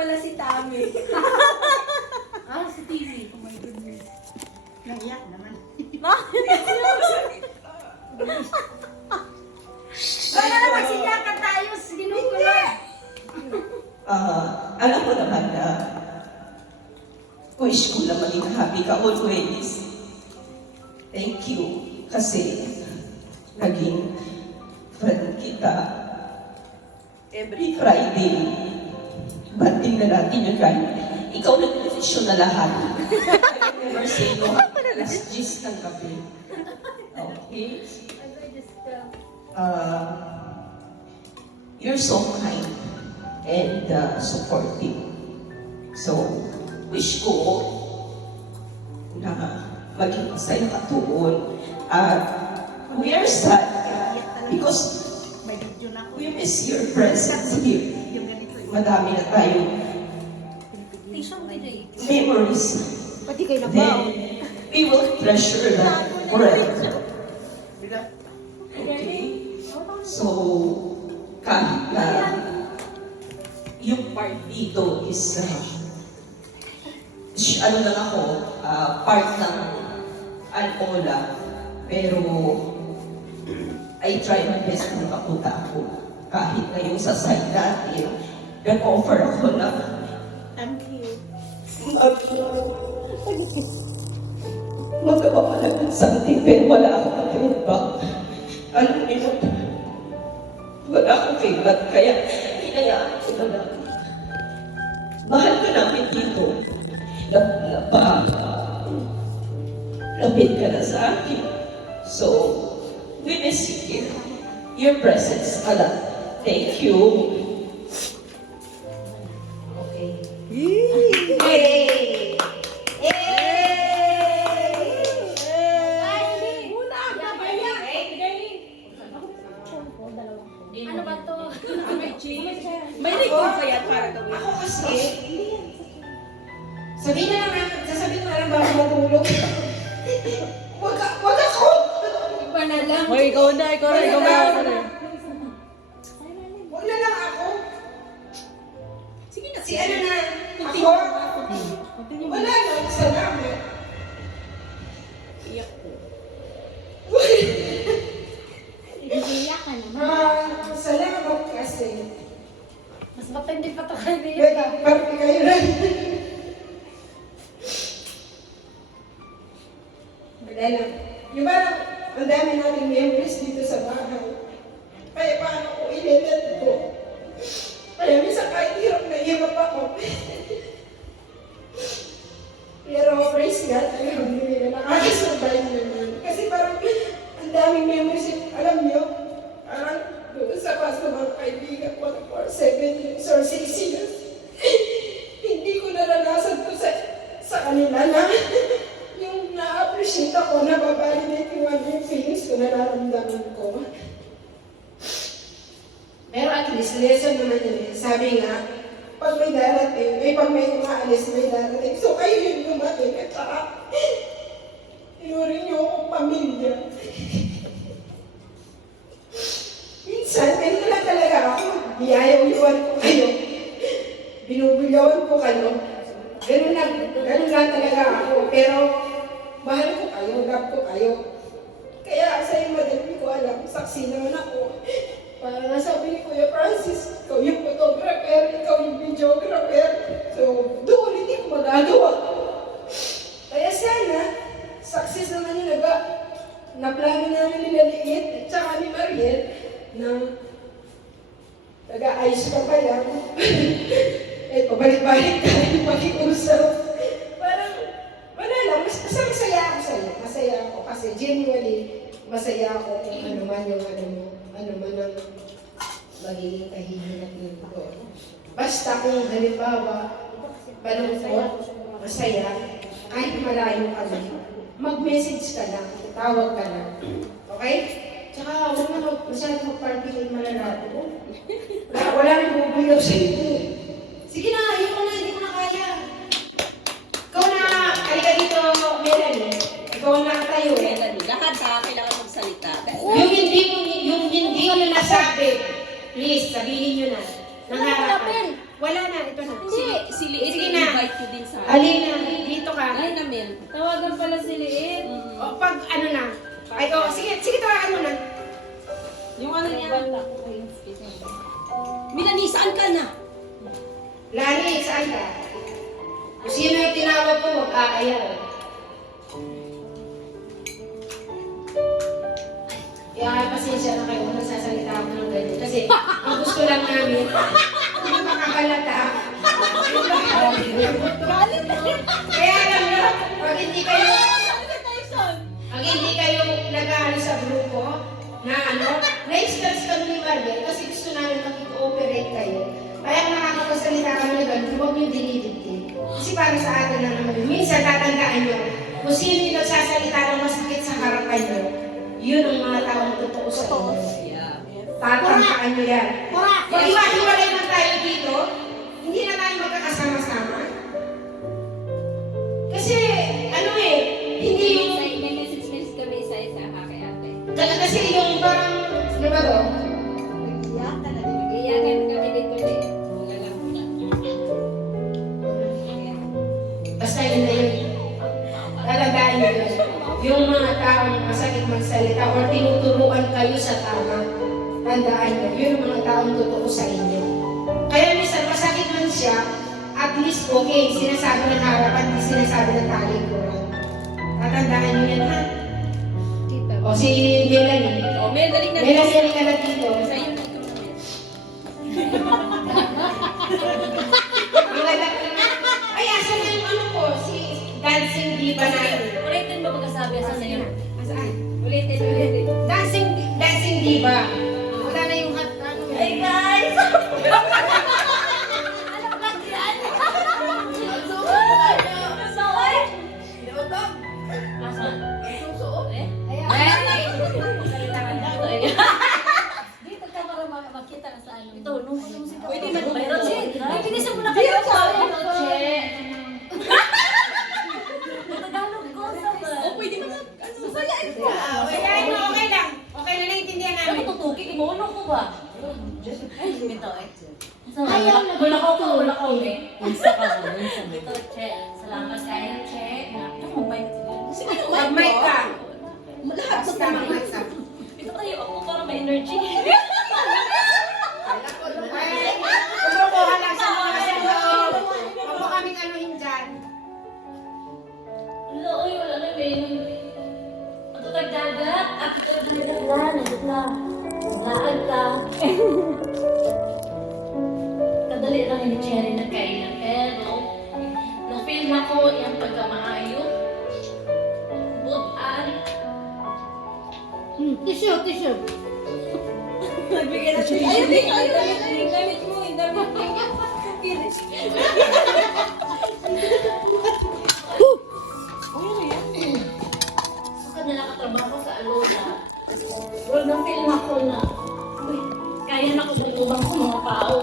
pala si Tami. Si TV. Oh my goodness. Naiyak naman. Baka na magsinyakan tayo. Ginugulo. Alam ko naman na wish ko na maging happy ka always. Thank you kasi naging friend kita. Every Friday, banding na natin yun kahit ikaw nag-desisyon na lahat. I never say no. Alas 10 ng gabi. Okay? You're so kind and supportive. So, wish ko na maging masaya ka tuon. We are sad because we miss your presence here. Madami na tayong memories. Pati kayo na ba? Then, we will treasure that forever. Okay? So, kahit na yung part dito is ano lang ako, part ng Alpola, pero I try my best na makapunta ako. Kahit na yung sa side natin, nag-offer ako na magawa ka lang ng something, pero wala akong feedback. Alam niyo, wala akong feedback, kaya hinayaan ko na lang. Mahal ka namin dito. Lapit ka na sa akin. So, we miss you here. Your presence, ala. Thank you. Okay. Hey! Ano ba to? May record pa yan para gawin. Ako kasi, sabihin na lang, sasabihin ko na lang bago matulog. Wag ako! Iba na lang. Hoy, ikaw na. Wag na lang ako. Sige na. Si ano na, ako? Wala na, salamat. Iyak ko. Iiyak ka naman. Salamat kasi. Mas matindi pa to kayo Wait, parang kayo na. Wala lang. Yung parang, ang dami nating memories dito sa bahay. Kaya paano ko ililit ko? Kaya minsan kahit hirap na hirap ako. Pero praise God, alhamdulillah, nakakasurvive naman. Kasi parang, ang daming memories. Alam niyo, parang doon sa past ng mga kaibigan ko for 7 years or 6 years, hindi ko naranasan to sa kanila na yung na-appreciate ako, nababalidate yung feelings ko, nararamdaman ko. Pero at least, lesson naman yun eh. Sabi nga, pag may darating, pag may umaalis, may darating. So kayo yung dumating at saka, tinurin niyo akong pamilya. Minsan, ganito lang talaga ako. Biyayaw-iwan ko kayo. Binubulyawan ko kayo. Ganun lang talaga ako. Pero, mahal ko kayo, love ko kayo. Kaya sa iyo, madal, hindi ko alam, saksi naman ako. Para nga sabi ni Kuya Francis, ikaw yung photographer, ikaw yung videographer. So, doon, hindi ko magagawa. Kaya sana, success naman yung na-plano namin nila Liit at saka ni Mariel na nag-aayos ka pa lang. Eh, pabalik-balik tayo pag-iusap. Parang, wala lang, basta masaya ako sa'yo. Masaya ako kasi genuinely, masaya ako kung ano man yung ano man ang magiging kahihinatnan ko. Basta kung halimbawa, malungkot, masaya, kahit malayo ka lang, mag-message ka lang, tawag ka lang. Okay? Tsaka huwag na masyadong mag-party kayo malalato. Wala nang bubuyaw sa ito. Sige na, ayun ko na, hindi ko na kaya. Ikaw na, halika dito, Melanie. Ikaw na tayo eh. Melanie, lahat ha, kailangan magsalita. Yung hindi nyo nasabi, please, sabihin nyo na. Nangarap ka. Wala na, ito na. Hindi. si Liit, Sige na. invite ko din sa Alina, dito ka. Ay, na Mel. Tawagan pala si Liit. O, pag ano na. Ay, sige, tawagan mo na. Yung ano niya. Milani, saan ka na? Lani, saan ka? Kung sino yung tinawag ko, mag-aayaw. Kaya pasensya na kayo kung nagsasalita ako ng ganyan. Kasi ang gusto lang namin, hindi makakalata. Kaya alam nyo, pag hindi kayo nag-ano sa grupo, na na-stress kami ni Marvel kasi gusto namin makik-ooperate kayo. Kaya nakakapagsalita kami na gano'n, huwag nyo dinidiktin. Kasi para sa atin na naman yun. Minsan tatandaan nyo, kung sino yung nagsasalita ng masakit sa harapan nyo, yun ang mga taong totoo sa inyo. Tatandaan nyo yan. Pag iwahiwalay na tayo dito, hindi na tayo magkakasama-sama. Kasi, hindi yung... May message kami isa-isa kay ate. Kasi yung parang, ano ba to? Iyakan kami dito Liit. Basta yun na yun. Tatandaan nyo yun. Yung mga taong masakit magsalita or tinuturuan kayo sa tama, tandaan nyo, yun ang mga taong totoo sa inyo. Kaya minsan, masakit man siya, at least okay, sinasabi ng harapan, hindi sinasabi ng talikuran. Tatandaan nyo yan, ha? O si Melanie. Oh, Mel, dali na. Melanie, halika ka na dito. Sa iyo na ikaw na Mel. Ay, asan na yung ano ko? Si Dancing Diva na yun. Ulitin mo pagkasabi sa sa'yo. Saan? Ulitin. Dancing Diva. Wala na yung hat. Hey guys! Dito ka para makita ka sa ano. Ito, nung musika. Pwede na Mayroon Che. siya. Ay, bilisan mo na kayo. Che. Tagalog ko sa ba? Oh, pwede mo na. Sasayain ko. Kaya mo, okay lang. Okay na naiintindihan Ano namin. tutuki? Imuuno ko ba? Ay, ito eh. Ayaw na. Wala ko eh. Unsa ka mo, unsa mo. Ito, Che. Salamat kayo, Che. Ano, may Sige, Mag-mic ka. Lahat sa Basta tama. mag-mic ka. Ito tayo ako para may energy. Ay, kumukuha lang sa mga salo. Huwag mo kaming anuhin dyan. Wala, oy, wala na, Ben. Ito tagdagat. At ito tagdagat na. Laag ka. Kadali lang ni Cherry na kailan. Pero, na-feel na ko yung pagkamaayo. Budan. Tissue. Nagbigay na siya. Ayun, ayun. Damit mo, damit mo. Saka nakatrabaho sa Alona. Well, na-feel na ko na, uy, kaya na ko sa tubang ko mga tao.